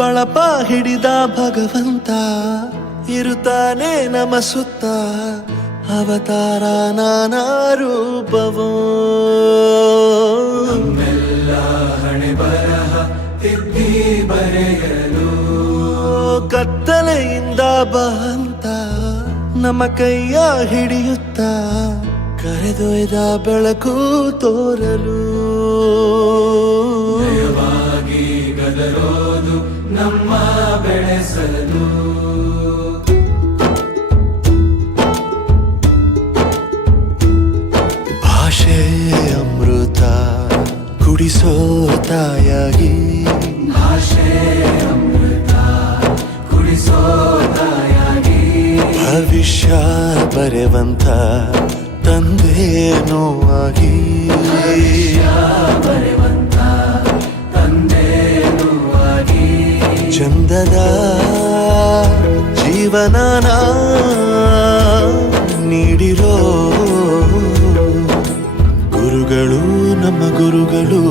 ಬಳಪ ಹಿಡಿದ ಭಗವಂತ ಇರುತ್ತಾನೆ ನಮ ಸುತ್ತ ಅವತಾರ ನಾನಾ ರೂಪವೋ ನಮ್ಮೆಲ್ಲ ಹಣೆ ಬರಹ ತಿದ್ದಿ ಬರೆಯಲು ಕತ್ತಲೆಯಿಂದ ಬಂತ ನಮ್ಮ ಕೈಯ ಹಿಡಿಯುತ್ತ ಕರೆದೊಯ್ದ ಬೆಳಕು ತೋರಲು ನಯವಾಗಿ ಗದರೋದು ನಮ್ಮ ಬೆಳೆಸಲು ಭಾಷೆ ಅಮೃತ ಕುಡಿಸೋ ತಾಯಾಗಿ ಭಾಷೆ ಅಮೃತ ಕುಡಿಸೋ ತಾಯಾಗಿ ಭವಿಷ್ಯ ಬರೆವಂತ ತಂದೇನೋ ಆಗಿ ಬರೆವಂತ ತಂದೇನೂ ಆಗಿ ಚಂದದ ಜೀವನನ ನೀಡಿರೋ ಗುರುಗಳು ನಮ್ಮ ಗುರುಗಳು